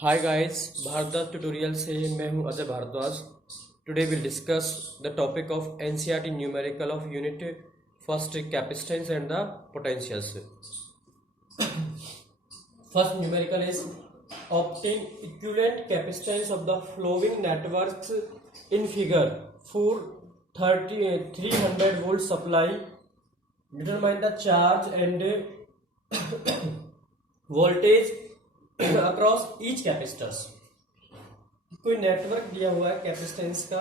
Hi guys, Bhardwaj tutorial से मैं हूं Ajay Bhardwaj. Today will discuss the topic of NCERT numerical of unit first capacitance and the potentials. First numerical is obtain equivalent capacitance of the flowing networks in figure for 300 volt supply. Determine the charge and voltage across each capacitors. कोई network दिया हुआ है capacitance का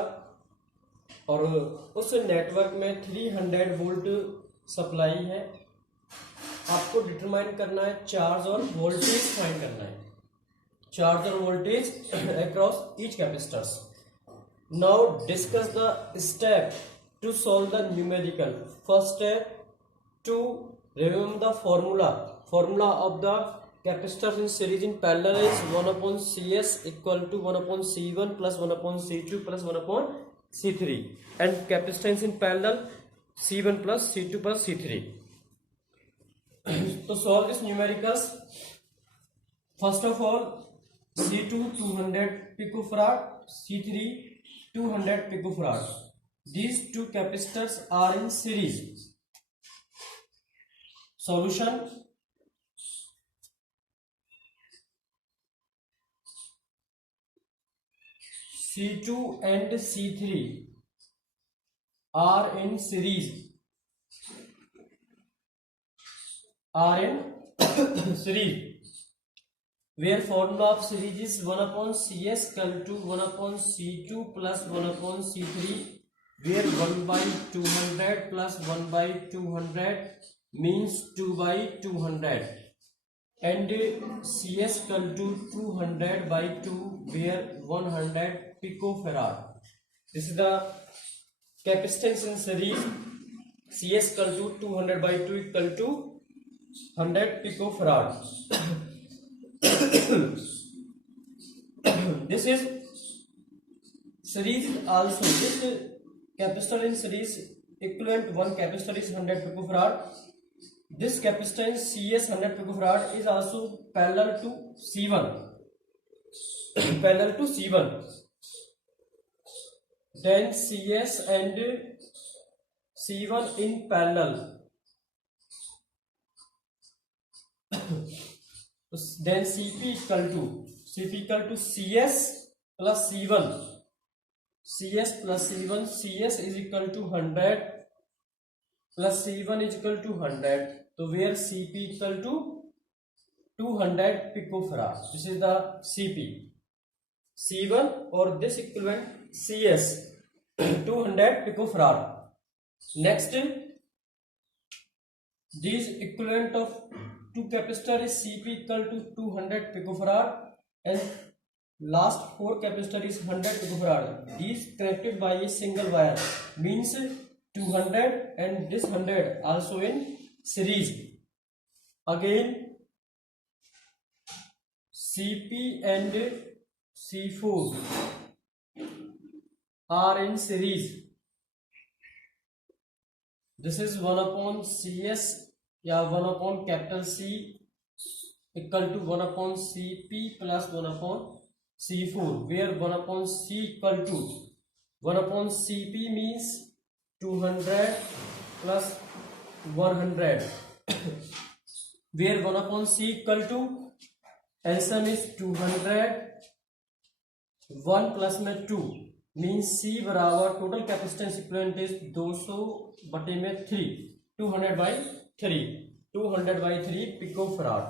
और उस network में 300 volt supply है। आपको डिटरमाइन करना है चार्ज और वोल्टेज फाइंड करना है, चार्ज और voltage across each capacitors. Now discuss the step to solve the numerical. First step to remember the formula of the capacitors in series in parallel is 1 upon Cs equal to 1 upon C1 plus 1 upon C2 plus 1 upon C3, and capacitance in parallel C1 plus C2 plus C3. To solve this numericals, first of all C2 200 picofarad, C3 200 picofarad. These two capacitors are in series. Solution: C2 and C3 are in series. Where formula of series is 1 upon Cs equal to 1 upon C2 plus 1 upon C3, where 1 by 200 plus 1 by 200 means 2 by 200, and Cs equal to 200 by 2, where 100 picofarad. This is the capacitance in series. Cs equal to 200 by 2 equal to 100 picofarad. This is series also. This capacitor in series equivalent one capacitor is 100 picofarad. This capacitance Cs 100 picofarad is also parallel to C1. Parallel to C1. Then Cs and C1 in parallel. Then Cp equal to Cs plus C1. Cs plus C1. Cs is equal to 100 plus C1 is equal to 100. So where Cp equal to 200 picofarad. This is the Cp. C1 or this equivalent Cs 200 picofarad. Next, this equivalent of two capacitor is Cp equal to 200 picofarad and last four capacitor is 100 picofarad. These connected by a single wire means 200 and this 100 also in series. Again Cp and C4 are in series. This is 1 upon Cs या 1 upon capital C equal to 1 upon Cp plus 1 upon C4, where 1 upon C equal to 1 upon Cp means 200 plus 100, where 1 upon C equal to LCM is 200, 1 plus में 2 means C बराबर total capacitance equivalent is 200 बटे में 3, 200 by 3, 200 by 3 picofarad.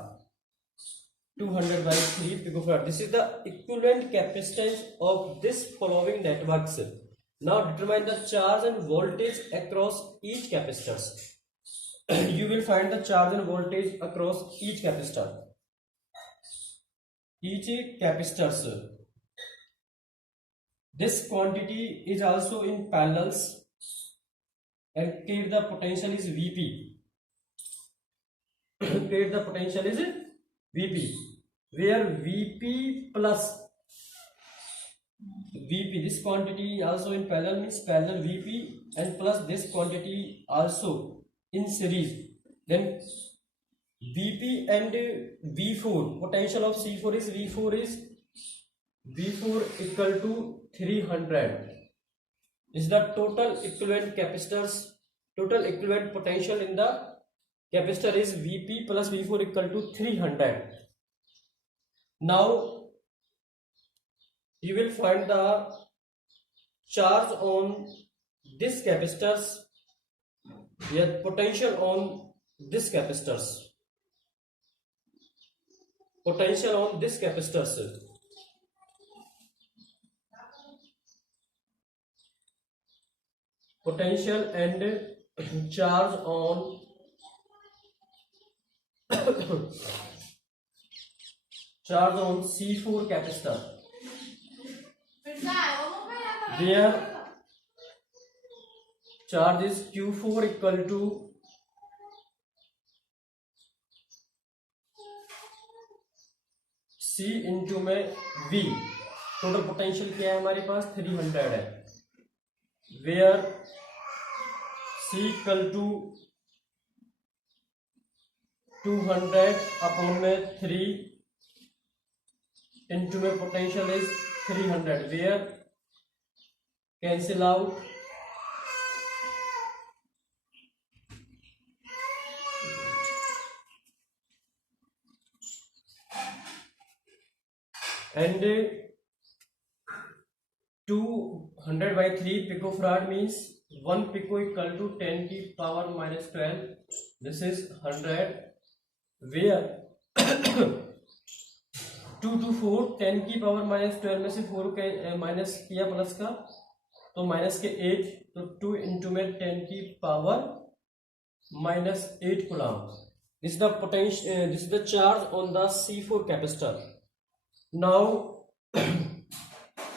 200 by 3 picofarad. This is the equivalent capacitance of this following networks. Now determine the charge and voltage across each capacitors. You will find the charge and voltage across each capacitor. Each capacitors. This quantity is also in parallels and create the potential is Vp. Create the potential is Vp, where Vp plus Vp, this quantity also in parallel means parallel Vp and plus this quantity also in series. Then Vp and V4, potential of C4 is V4 is V4 equal to 300 is the total equivalent capacitors. Total equivalent potential in the capacitor is Vp plus V4 equal to 300. Now you will find the charge on this capacitors, yet potential on this capacitors. Potential on this capacitors. Potential and charge on charge on C4 capacitor, where charge is Q4 equal to C into में V. Total potential क्या है हमारे पास 300 है, where C equal to 200 upon में 3 into में potential is 300, where cancel out and 200 by 3 picofarad means 1 pico equal to 10 की power minus 12. This is 100, where 2 to 4 10 की पावर माइनस 12 में से 4 के माइनस किया प्लस का तो माइनस के 8, तो 2 इंटू में 10 की power minus 8 coulomb. This is the potential. This is the charge on the C4 capacitor. Now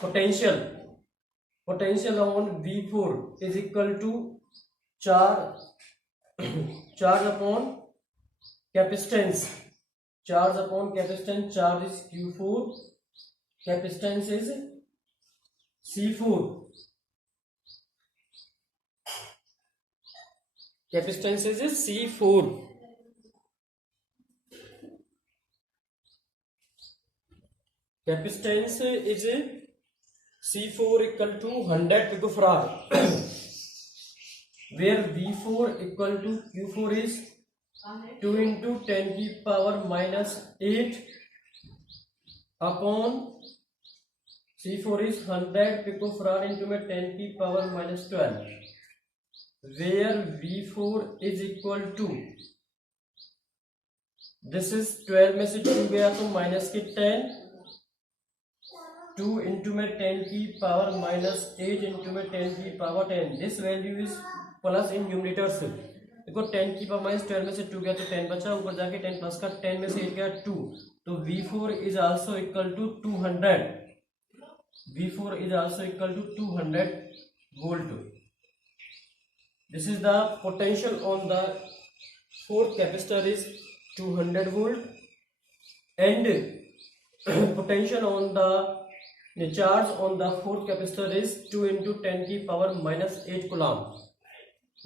potential on V4 is equal to charge upon capacitance. Charge upon capacitance. Charge is Q4, capacitance is C4. Capacitance is C4. Capacitance is C4 equal to 100 picofarad, where V4 equal to Q4 is 2 into 10 की power minus 8 upon C4 is 100 picofarad into में 10 की power minus 12, where V4 is equal to, this is 12 में से 2 गया तो minus के 10, 2 into में 10 की पावर माइनस 8 इंटू में 10 की power 10. This value is plus in numerators. देखो 10 की पावर माइनस 12 में से 2 गया तो 10 बचा, ऊपर जाके 10 प्लस का 10 में से 8 गया 2, तो V4 इज आल्सो इक्वल टू 200. V4 इज also equal to 200 volt. This is the potential on the fourth capacitor is 200 volt, and potential on the charge on the fourth capacitor is 2 into 10 की power minus 8 coulomb.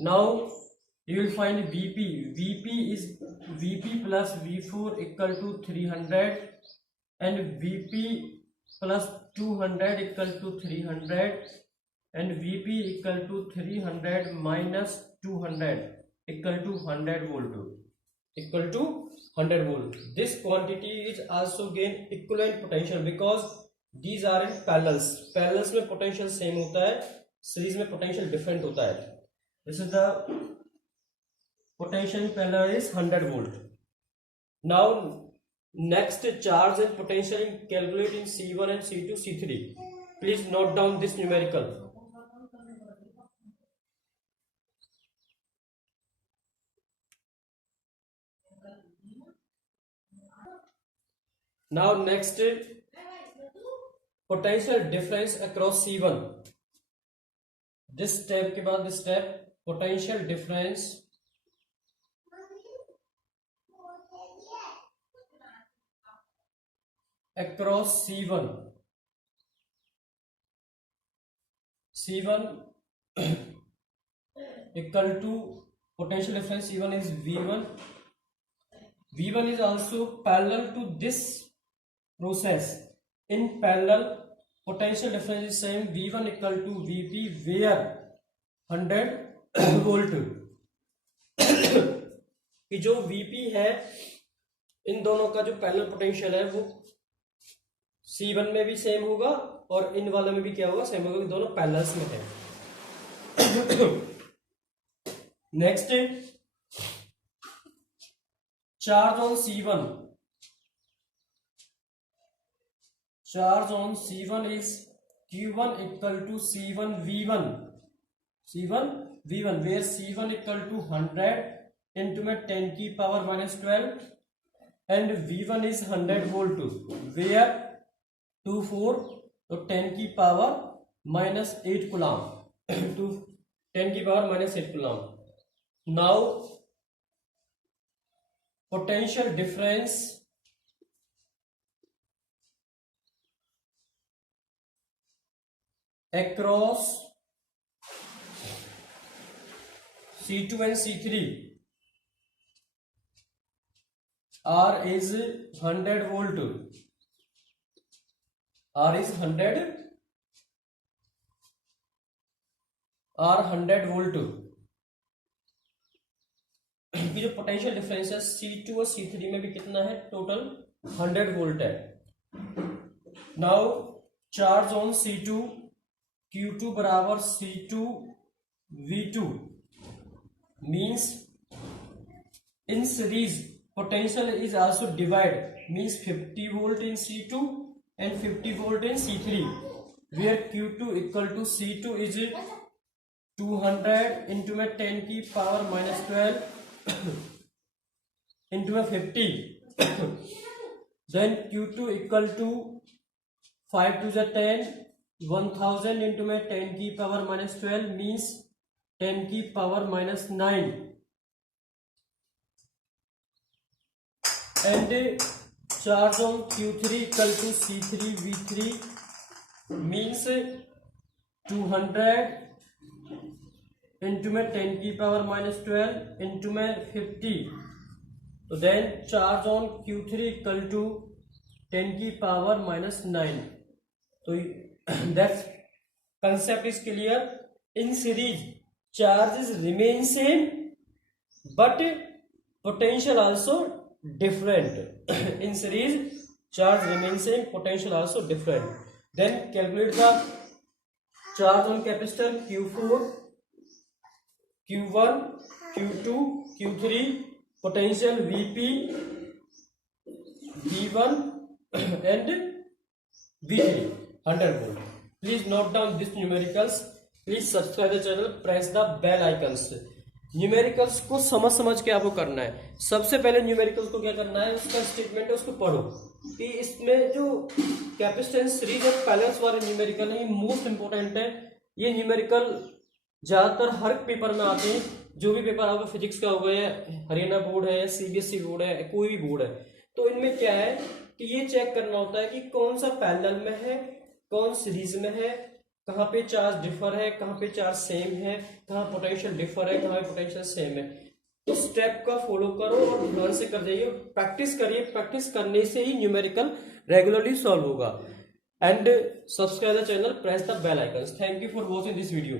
Now you will find Vp. Vp is Vp plus V4 equal to 300, and Vp plus 200 equal to 300, and Vp equal to 300 minus 200 equal to 100 volt. Equal to 100 volt. This quantity is also gain equivalent potential because these are in parallels. Parallels में potential same होता है, series में potential different होता है. This is the potential in parallel is 100 volt. Now next, charge and potential in calculate in C1 and C2, C3. Please note down this numerical. Now next, potential difference across C1. This step के बाद this step, potential difference across C1. C1 equal to potential difference C1 is V1. V1 is also parallel to this process. in parallel potential difference is same, V1 equal to Vp where 100 volt कि जो Vp है इन दोनों का जो parallel potential है वो C1 में भी सेम होगा और इन वाले में भी क्या होगा, सेम होगा, कि दोनों पैरेलल्स में है। Next, charge on C1 is Q1 equal to C1 V1 where C1 equal to 100 into में 10 की power -12 and V1 is 100 volt where 24 तो 10 की पावर -8 कूलम to 10 की power -8 coulomb. Now potential difference across C2 and C3 R is 100 volt, R 100 volt की जो potential difference है C2 और C3 में भी कितना है, टोटल 100 वोल्ट है। Now charge on C2 Q2 बराबर C2 V2 means in series potential is also divided, means 50 volt in C2 and 50 volt in C3 where Q2 equal to C2 is 200 into में 10 की power -12 into में 50 then Q2 equal to 5 to the 10 1000 into में 10 की power -12 means 10 की power -9 and charge on Q3 equal to C3 V3 means 200 into में 10 की power -12 into में 50 तो then charge on Q3 equal to 10 की पावर -9 तो that concept is clear. In series charges remain same but potential also different. In series charge remains same, potential also different. Then calculate the charge on capacitor Q4 Q1 Q2 Q3 potential Vp V1 and V3 100 volt. Please note down these numericals. Please subscribe the channel, press the bell icons. Numericals को समझ के आपको करना है। सबसे पहले numericals को क्या करना है, उसका स्टेटमेंट है उसको पढ़ो कि इसमें जो कैपेसिटेंस सीरीज और पैरेलल्स वाले न्यूमेरिकल है ये मोस्ट इंपोर्टेंट है। ये न्यूमेरिकल ज्यादातर हर पेपर में आते हैं, जो भी पेपर आपका फिजिक्स का हो गया, हरियाणा बोर्ड है, सीबीएसई बोर्ड है, कोई भी बोर्ड है, तो इनमें क्या है कि ये चेक करना होता है कि कौन सा पैरेलल में है, कौन सीरीज में है, कहाँ पे चार्ज डिफर है, कहाँ पे चार्ज सेम है, कहाँ पोटेंशियल डिफर है, कहाँ पे पोटेंशियल सेम है। तो स्टेप का फॉलो करो और ध्यान से कर जाइए, प्रैक्टिस करिए। प्रैक्टिस करने से ही न्यूमेरिकल रेगुलरली सॉल्व होगा। And subscribe the channel, press the bell icon. Thank you for watching this video.